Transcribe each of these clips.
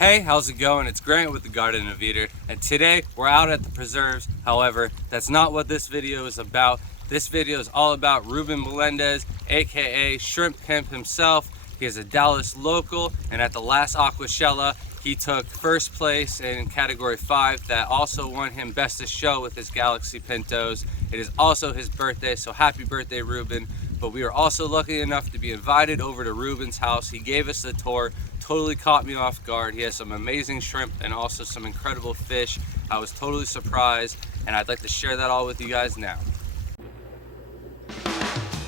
Hey, how's it going? It's Grant with the Garden of Eater, and today we're out at the preserves. However, that's not what this video is about. This video is all about Ruben Melendez, aka Shrimp Pimp himself. He is a Dallas local, and at the last Aquashella, he took first place in category 5. That also won him best of show with his Galaxy Pintos. It is also his birthday, so happy birthday, Ruben. But we were also lucky enough to be invited over to Ruben's house. He gave us the tour, totally caught me off guard. He has some amazing shrimp and also some incredible fish. I was totally surprised, and I'd like to share that all with you guys now.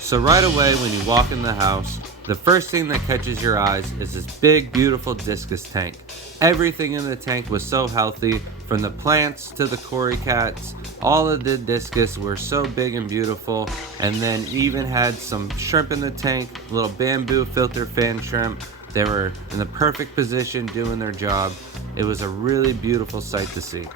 So right away when you walk in the house, the first thing that catches your eyes is this big, beautiful Discus tank. Everything in the tank was so healthy, from the plants to the cory cats. All of the Discus were so big and beautiful, and then even had some shrimp in the tank, little bamboo filter fan shrimp. They were in the perfect position doing their job. It was a really beautiful sight to see.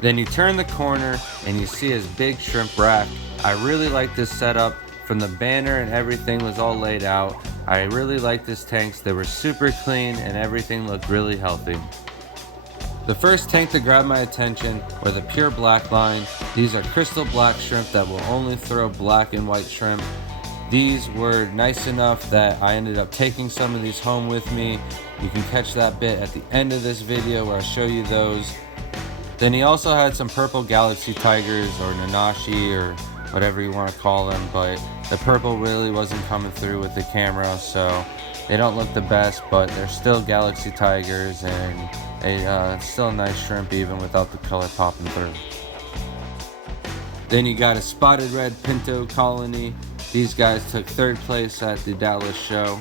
Then you turn the corner and you see his big shrimp rack. I really like this setup. From the banner and everything was all laid out. I really like this tanks. They were super clean and everything looked really healthy. The first tank to grab my attention were the pure black line. These are crystal black shrimp that will only throw black and white shrimp. These were nice enough that I ended up taking some of these home with me. You can catch that bit at the end of this video where I show you those. Then he also had some purple Galaxy Tigers, or Nanashi, or whatever you want to call them, but the purple really wasn't coming through with the camera, so they don't look the best, but they're still Galaxy Tigers, and still a nice shrimp even without the color popping through. Then you got a spotted red Pinto colony. These guys took third place at the Dallas show.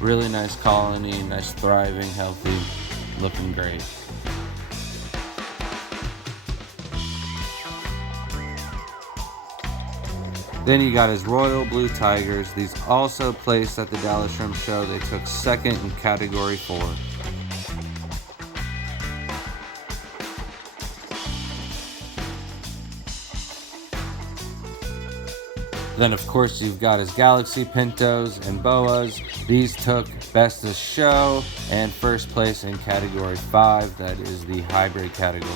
Really nice colony, nice thriving, healthy, looking great. Then you got his Royal Blue Tigers. These also placed at the Dallas Shrimp Show. They took second in category 4. Then of course you've got his Galaxy Pintos and Boas. These took best of show and first place in category 5. That is the hybrid category.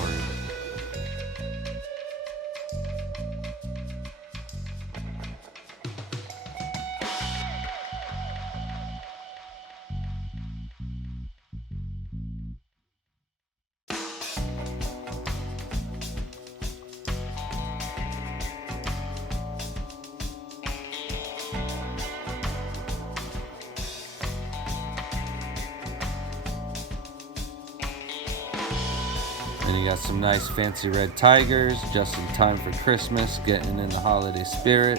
Then you got some nice fancy red tigers, just in time for Christmas, getting in the holiday spirit.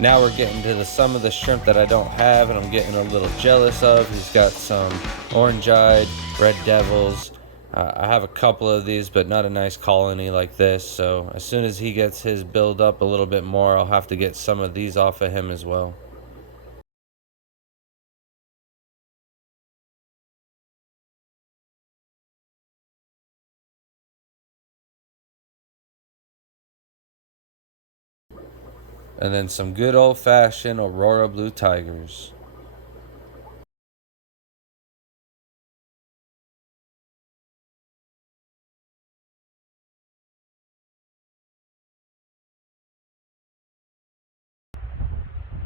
Now we're getting to some of the shrimp that I don't have and I'm getting a little jealous of. He's got some orange-eyed red devils. I have a couple of these, but not a nice colony like this. So as soon as he gets his build up a little bit more, I'll have to get some of these off of him as well. And then some good old-fashioned Aurora Blue Tigers.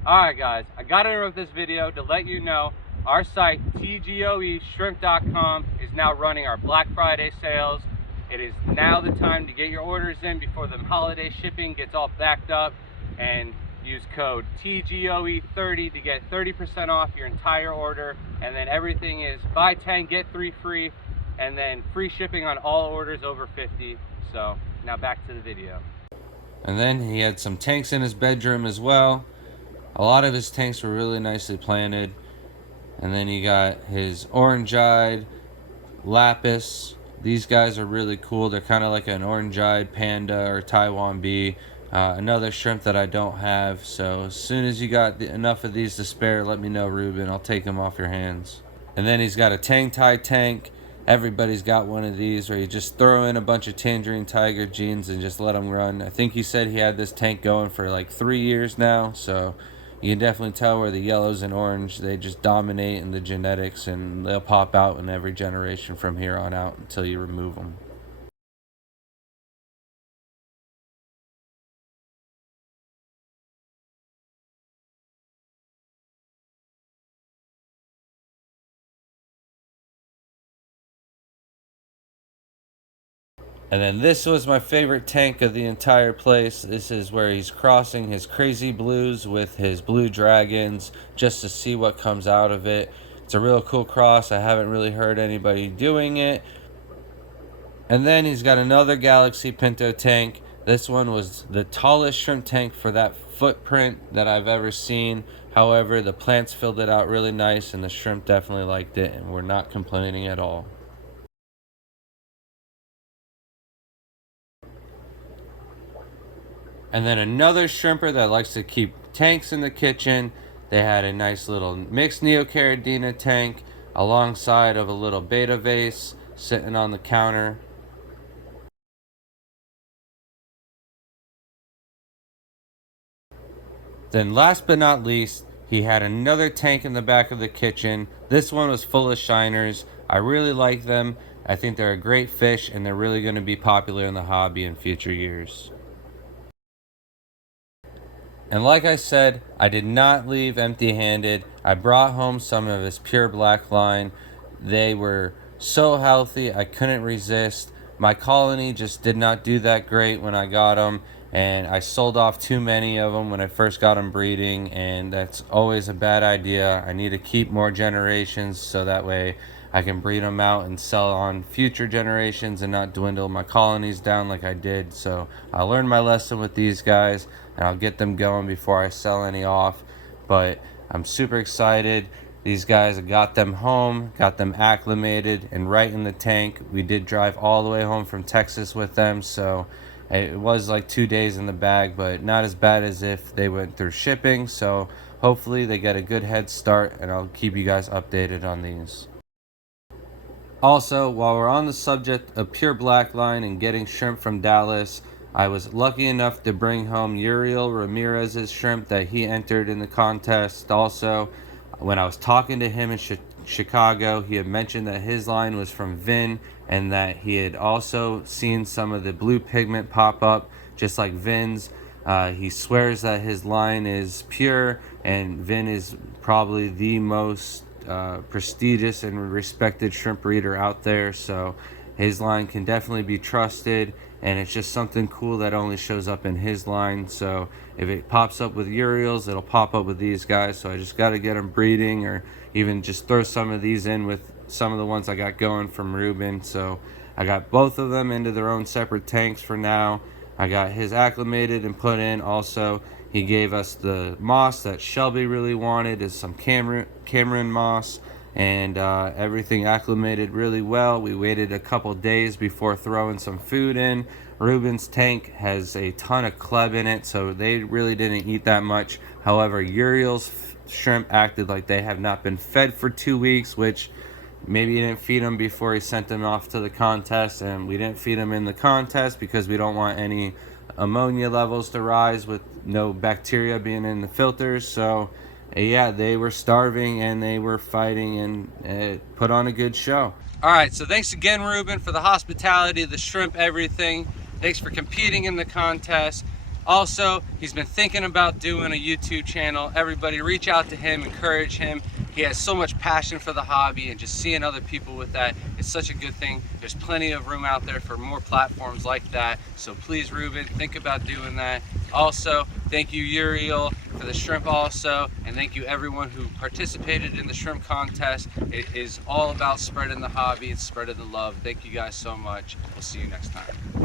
Alright guys, I got to interrupt this video to let you know our site tgoeshrimp.com is now running our Black Friday sales. It is now the time to get your orders in before the holiday shipping gets all backed up, and use code TGOE30 to get 30% off your entire order. And then everything is buy 10 get 3 free, and then free shipping on all orders over 50. So now back to the video. And then he had some tanks in his bedroom as well. A lot of his tanks were really nicely planted. And then you got his orange-eyed lapis. These guys are really cool. They're kind of like an orange-eyed panda or Taiwan bee. Another shrimp that I don't have. So as soon as you got enough of these to spare, let me know, Ruben. I'll take them off your hands. And then he's got a Tang Tai tank. Everybody's got one of these where you just throw in a bunch of Tangerine Tiger genes and just let them run. I think he said he had this tank going for like 3 years now. So you can definitely tell where the yellows and orange, they just dominate in the genetics, and they'll pop out in every generation from here on out until you remove them. And then this was my favorite tank of the entire place. This is where he's crossing his crazy blues with his blue dragons just to see what comes out of it. It's a real cool cross. I haven't really heard anybody doing it. And then he's got another Galaxy Pinto tank. This one was the tallest shrimp tank for that footprint that I've ever seen. However, the plants filled it out really nice, and the shrimp definitely liked it, and we're not complaining at all. And then another shrimper that likes to keep tanks in the kitchen. They had a nice little mixed Neocaridina tank alongside of a little beta vase sitting on the counter. Then last but not least, he had another tank in the back of the kitchen. This one was full of shiners. I really like them. I think they're a great fish, and they're really going to be popular in the hobby in future years. And like I said, I did not leave empty-handed. I brought home some of his pure black line. They were so healthy, I couldn't resist. My colony just did not do that great when I got them, and I sold off too many of them when I first got them breeding, and that's always a bad idea. I need to keep more generations so that way I can breed them out and sell on future generations and not dwindle my colonies down like I did. So I learned my lesson with these guys, and I'll get them going before I sell any off. But I'm super excited. These guys, I got them home, got them acclimated, and right in the tank. We did drive all the way home from Texas with them, so it was like 2 days in the bag, but not as bad as if they went through shipping. So hopefully they get a good head start, and I'll keep you guys updated on these. Also, while we're on the subject of pure black line and getting shrimp from Dallas, I was lucky enough to bring home Uriel Ramirez's shrimp that he entered in the contest. Also, when I was talking to him in Chicago, he had mentioned that his line was from Vin, and that he had also seen some of the blue pigment pop up just like Vin's. He swears that his line is pure, and Vin is probably the most prestigious and respected shrimp breeder out there, so his line can definitely be trusted, and it's just something cool that only shows up in his line. So if it pops up with Uriel's, it'll pop up with these guys, so I just got to get them breeding, or even just throw some of these in with some of the ones I got going from Ruben. So I got both of them into their own separate tanks for now. I got his acclimated and put in. Also, he gave us the moss that Shelby really wanted, is some Cameron moss, and everything acclimated really well. We waited a couple days before throwing some food in. Ruben's tank has a ton of club in it, so they really didn't eat that much. However, Uriel's shrimp acted like they have not been fed for 2 weeks, which maybe he didn't feed them before he sent them off to the contest, and we didn't feed them in the contest because we don't want any ammonia levels to rise with no bacteria being in the filters. So yeah, they were starving and they were fighting, and it put on a good show. All right, so thanks again, Ruben, for the hospitality, the shrimp, everything. Thanks for competing in the contest. Also, he's been thinking about doing a YouTube channel. Everybody reach out to him, encourage him. He has so much passion for the hobby, and just seeing other people with that is such a good thing. There's plenty of room out there for more platforms like that. So please, Ruben, think about doing that. Also, thank you, Uriel, for the shrimp also, and thank you everyone who participated in the shrimp contest. It is all about spreading the hobby and spreading the love. Thank you guys so much. We'll see you next time.